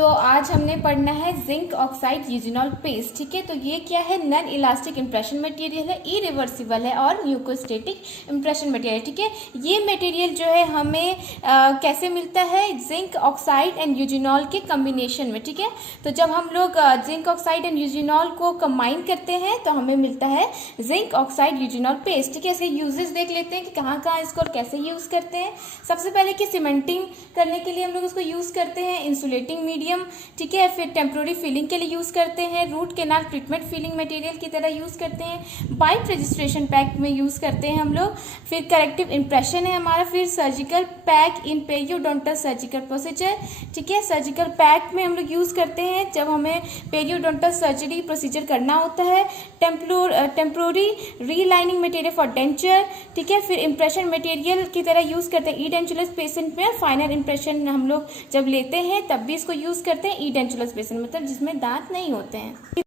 तो आज हमने पढ़ना है जिंक ऑक्साइड यूजिनॉल पेस्ट। ठीक है, तो ये क्या है, नॉन इलास्टिक इंप्रेशन मटेरियल है, इरिवर्सिबल है और म्यूकोस्टेटिक इंप्रेशन मटेरियल। ठीक है, ये मटेरियल जो है हमें कैसे मिलता है, जिंक ऑक्साइड एंड यूजिनॉल के कम्बिनेशन में। ठीक है, तो जब हम लोग जिंक ऑक्साइड एंड यूजिनॉल को कंबाइन करते हैं तो हमें मिलता है जिंक ऑक्साइड यूजिनॉल पेस्ट। ठीक है, इसके यूजेस देख लेते हैं कि कहाँ कहाँ इसको और कैसे यूज करते हैं। सबसे पहले कि सीमेंटिंग करने के लिए हम लोग इसको यूज करते हैं, इंसुलेटिंग मीडियम। ठीक है, फिर टेम्प्रोरी फिलिंग के लिए यूज करते हैं, root canal treatment filling material की तरह यूज करते हैं, बाइट रजिस्ट्रेशन पैक में यूज करते हैं हम लोग, फिर करेक्टिव इंप्रेशन है हमारा, फिर सर्जिकल पैक इन पेरियोडोंटल सर्जिकल प्रोसीजर। ठीक है, सर्जिकल पैक में हम लोग यूज करते हैं जब हमें पेरियोडोंटल सर्जरी प्रोसीजर करना होता है, temporary relining material for denture. ठीक है, फिर इंप्रेशन मटेरियल की तरह यूज करते हैं ई डेंचुलस पेशेंट में। फाइनल इंप्रेशन हम लोग जब लेते हैं तब भी इसको यूज करते हैं ई डेंचुलस पेशेंट, मतलब जिसमें दांत नहीं होते हैं।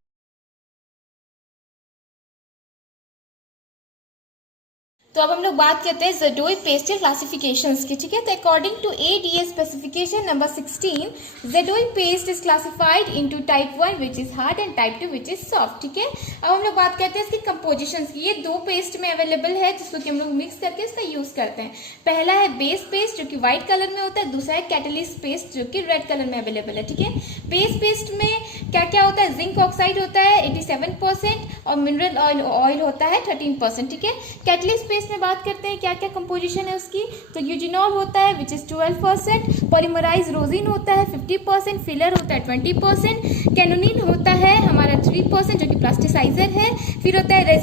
तो अब हम लोग बात करते हैं ज़ेडोई पेस्ट के क्लासिफिकेशंस की। ठीक है, तो according to ADA specification number 16, Z O E paste is classified into type 1 which is hard and type 2 which is soft. ठीक है, अब हम लोग बात करते हैं इसकी कंपोजिशंस की। ये दो पेस्ट में अवेलेबल है जिसको कि हम लोग मिक्स करके इसका यूज करते हैं। पहला है बेस पेस्ट जो कि व्हाइट कलर में होता है, दूसरा है कैटलिस्ट पेस्ट जो कि रेड कलर में अवेलेबल है। ठीक है, बेस पेस्ट में क्या क्या होता है, जिंक ऑक्साइड होता है 87% और मिनरल ऑयल होता है 13%। ठीक है, कैटलिस्ट पेस्ट में बात करते हैं क्या क्या कंपोजिशन है उसकी, तो यूजिनॉल होता है विच इज 12%, पॉलीमराइज रोजिन होता है 50%, फिलर होता है 20%, कैनोनिन होता है हमारा 3% जो कि प्लास्टिसाइजर है, फिर होता है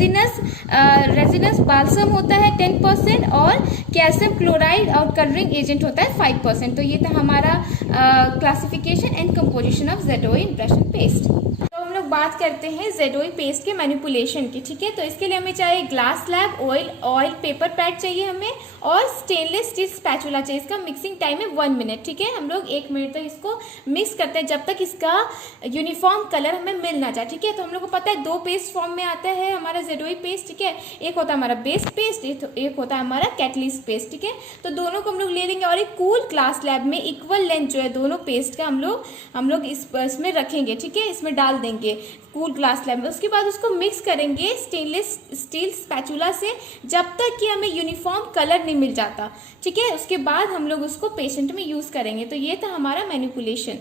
रेजिनस बाल्सम होता है 10% और कैल्शियम क्लोराइड और कलरिंग एजेंट होता है 5%। तो ये था हमारा classification and composition of Z O E impression paste. बात करते हैं ज़ेडोई पेस्ट के मैनिपुलेशन की। ठीक है, तो इसके लिए हमें चाहिए glass slab, oil paper pad चाहिए हमें और स्टेनलेस स्टील स्पैचुला चाहिए। इसका मिक्सिंग टाइम है 1 मिनट। ठीक है, हम लोग 1 मिनट तक इसको मिक्स करते हैं जब तक इसका यूनिफॉर्म कलर हमें मिल ना जाए। ठीक है, तो हम लोग को पता है 2 पेस्ट फॉर्म में आता है हमारा ज़ेडोई पेस्ट। ठीक है, एक होता है हमारा बेस पेस्ट, एक होता है हमारा कैटलिस्ट पेस्ट। ठीक है, तो दोनों को हम लोग ले लेंगे और एक कूल ग्लास स्लैब में इक्वल लेंथ जो है दोनों पेस्ट का हम लोग इसमें रखेंगे। ठीक है, इसमें डाल देंगे कूल ग्लास स्लैब में। उसके बाद उसको मिक्स करेंगे स्टेनलेस स्टील स्पैचुला से जब तक कि हमें यूनिफॉर्म कलर नहीं मिल जाता। ठीक है, उसके बाद हम लोग उसको पेशेंट में यूज करेंगे। तो ये था हमारा मैनिपुलेशन।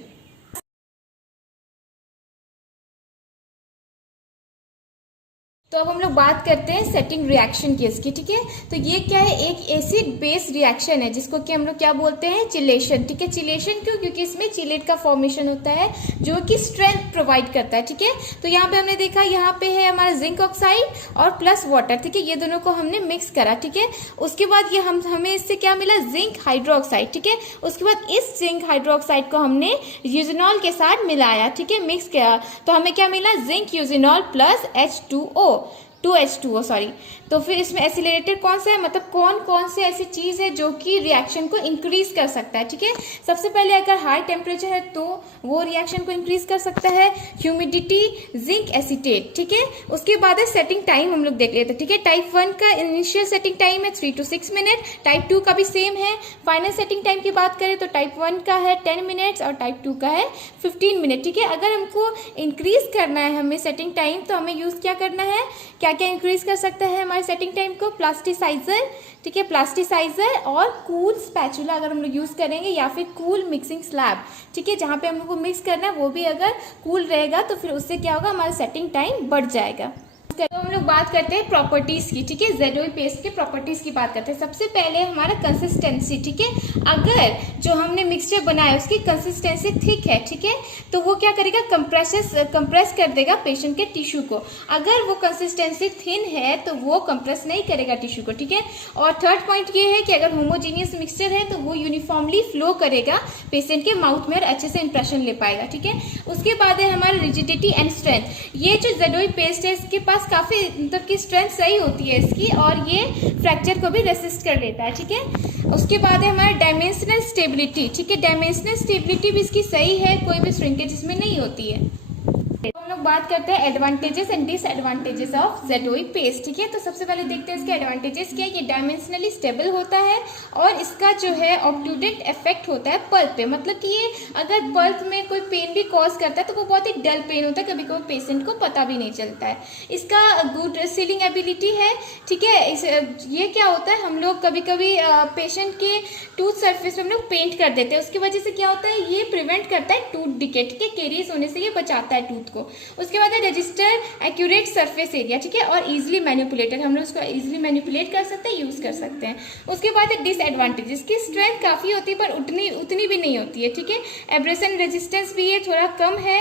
तो अब हम लोग बात करते हैं सेटिंग रिएक्शन की इसकी। ठीक है, तो ये क्या है, एक एसिड बेस रिएक्शन है जिसको कि हम लोग क्या बोलते हैं, चिलेशन। ठीक है, चिलेशन क्यों, क्योंकि इसमें चिलेट का फॉर्मेशन होता है जो कि स्ट्रेंथ प्रोवाइड करता है। ठीक है, तो यहाँ पे हमने देखा, यहाँ पे है हमारा जिंक ऑक्साइड और प्लस वाटर। ठीक है, ये दोनों को हमने मिक्स करा। ठीक है, उसके बाद ये हमें इससे क्या मिला, जिंक हाइड्रोक्साइड। ठीक है, उसके बाद इस जिंक हाइड्रोक्साइड को हमने यूजिनॉल के साथ मिलाया। ठीक है, मिक्स किया तो हमें क्या मिला, zinc eugenol plus H2O sorry. तो फिर इसमें एसिलेटेड कौन सा है, मतलब कौन से ऐसी चीज है जो कि रिएक्शन को इंक्रीज कर सकता है। ठीक है, सबसे पहले अगर हाई टेम्परेचर है तो वो रिएक्शन को इंक्रीज कर सकता है, ह्यूमिडिटी, जिंक एसीटेट। ठीक है, उसके बाद है सेटिंग टाइम, हम लोग देख लेते हैं। ठीक है, टाइप 1 का इनिशियल सेटिंग टाइम है 3 to 6 मिनट, टाइप 2 का भी सेम है। फाइनल सेटिंग टाइम की बात करें तो टाइप 1 का है 10 मिनट्स और टाइप 2 का है 15 मिनट। ठीक है, अगर हमको इंक्रीज करना है हमें सेटिंग टाइम तो हमें यूज क्या करना है, क्या क्या इंक्रीज कर सकता है हमारे सेटिंग टाइम को, प्लास्टिसाइजर। ठीक है, प्लास्टिसाइजर और कूल स्पैचुला अगर हम लोग यूज करेंगे, या फिर कूल मिक्सिंग स्लैब। ठीक है, जहां पे हम लोग को मिक्स करना है वो भी अगर कूल रहेगा तो फिर उससे क्या होगा, हमारा सेटिंग टाइम बढ़ जाएगा। तो हम लोग बात करते हैं प्रॉपर्टीज की। ठीक है, ज़ेडोई पेस्ट के प्रॉपर्टीज की बात करते हैं। सबसे पहले हमारा कंसिस्टेंसी। ठीक है, अगर जो हमने मिक्सचर बनाया उसकी कंसिस्टेंसी थिक है, ठीक है, तो वो क्या करेगा, कंप्रेस कर देगा पेशेंट के टिश्यू को। अगर वो कंसिस्टेंसी थिन है तो वो कंप्रेस नहीं करेगा टिश्यू को। ठीक है, और थर्ड पॉइंट ये है कि अगर होमोजीनियस मिक्सचर है तो वो यूनिफॉर्मली फ्लो करेगा पेशेंट के माउथ में और अच्छे से इंप्रेशन ले पाएगा। ठीक है, उसके बाद है हमारा रिजिडिटी एंड स्ट्रेंथ। ये जो ज़ेडोई पेस्ट है इसके पास काफी मतलब की स्ट्रेंथ सही होती है इसकी और ये फ्रैक्चर को भी रेसिस्ट कर लेता है। ठीक है, उसके बाद है हमारा डायमेंशनल स्टेबिलिटी। ठीक है, डायमेंशनल स्टेबिलिटी भी इसकी सही है, कोई भी श्रिंकेज इसमें नहीं होती है। हम लोग लोग बात करते हैं advantages and disadvantages of ZOE paste. ठीक है, तो सबसे पहले देखते हैं इसके एडवांटेजेस क्या है। ये डायमेंशनली स्टेबल होता है और इसका जो है ऑब्टूडेंट इफेक्ट होता है पल्प पे, मतलब कि ये अगर पल्प में कोई पेन भी कॉज करता है तो वो बहुत ही डल पेन होता है, कभी कभी पेशेंट को पता भी नहीं चलता है। इसका गुड सीलिंग एबिलिटी है। ठीक है, ये क्या होता है, हम लोग कभी कभी पेशेंट के टूथ सरफेस पे हम लोग पेंट कर देते हैं, उसकी वजह से क्या होता है, ये प्रिवेंट करता है टूथ डिके। ठीक है, केरीज होने से ये बचाता है टूथ को। उसके बाद है रजिस्टर एक्यूरेट सरफेस एरिया। ठीक है, और इजिली मैनिपुलेटर, हम लोग उसको इजिली मैनिपुलेट कर सकते हैं, यूज कर सकते हैं। उसके बाद है डिसएडवांटेज, इसकी स्ट्रेंथ काफी होती है पर उतनी भी नहीं होती है। ठीक है, एब्रेशन रेजिस्टेंस भी ये थोड़ा कम है,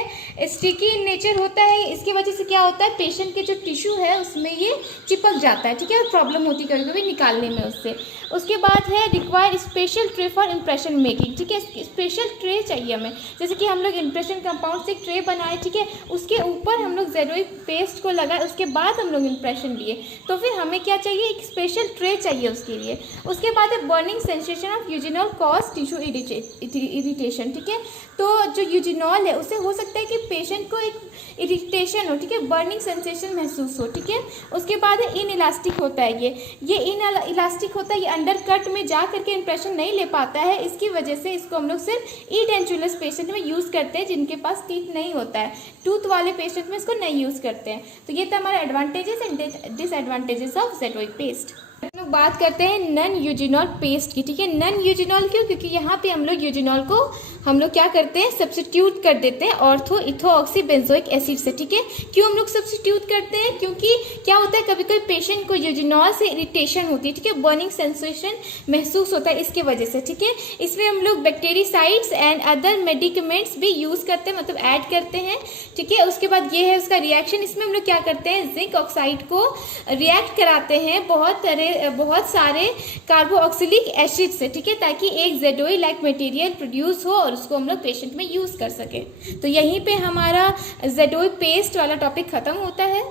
स्टिकी इन नेचर होता है। इसकी वजह से क्या होता है, पेशेंट के जो टिश्यू है उसमें ये चिपक जाता है। ठीक है, और प्रॉब्लम होती है कभी कभी निकालने में उससे। उसके बाद है require special tray for impression making. ठीक है, स्पेशल ट्रे चाहिए हमें, जैसे कि हम लोग इम्प्रेशन कंपाउंड से ट्रे बनाए। ठीक है, उसके ऊपर हम लोग ZOE पेस्ट को लगाए, उसके बाद हम लोग इम्प्रेशन लिए, तो फिर हमें क्या चाहिए, एक स्पेशल ट्रे चाहिए उसके लिए। उसके बाद है burning sensation of eugenol cause tissue irritation. ठीक है, तो जो यूजिनॉल है उससे हो सकता है कि पेशेंट को एक इरिटेशन हो। ठीक है, बर्निंग सेंसेशन महसूस हो। ठीक है, उसके बाद है इन इलास्टिक होता है, ये इन इलास्टिक होता है, ये अंडर कट में जा करके इंप्रेशन नहीं ले पाता है। इसकी वजह से इसको हम लोग सिर्फ ई डेंचुलस पेशेंट में यूज़ करते हैं, जिनके पास टीथ नहीं होता है। टूथ वाले पेशेंट में इसको नहीं यूज़ करते हैं। तो ये था हमारा advantages and disadvantages of ZOE paste. हम लोग बात करते हैं नन यूजिनॉल पेस्ट की। ठीक है, नन यूजिनॉल क्यों, क्योंकि यहाँ पे हम लोग यूजिनॉल को हम लोग क्या करते हैं, सब्स्टिट्यूट कर देते हैं ऑर्थो इथोऑक्सी बेंजोइक एसिड से। ठीक है, क्यों हम लोग सब्स्टिट्यूट करते हैं, क्योंकि क्या होता है, कभी कभी पेशेंट को यूजिनॉल से इरिटेशन होती है। ठीक है, बर्निंग सेंसेशन महसूस होता है, इसके वजह से। ठीक है, इसमें हम लोग बैक्टीरिसाइड्स एंड अदर मेडिकमेंट्स भी यूज करते हैं, मतलब ऐड करते हैं। ठीक है, उसके बाद ये है उसका रिएक्शन। इसमें हम लोग क्या करते हैं, जिंक ऑक्साइड को रिएक्ट कराते हैं बहुत सारे कार्बोक्सिलिक एसिड से। ठीक है, ताकि एक ZOE लाइक मटेरियल प्रोड्यूस हो और उसको हम लोग पेशेंट में यूज कर सके। तो यहीं पे हमारा ZOE पेस्ट वाला टॉपिक खत्म होता है।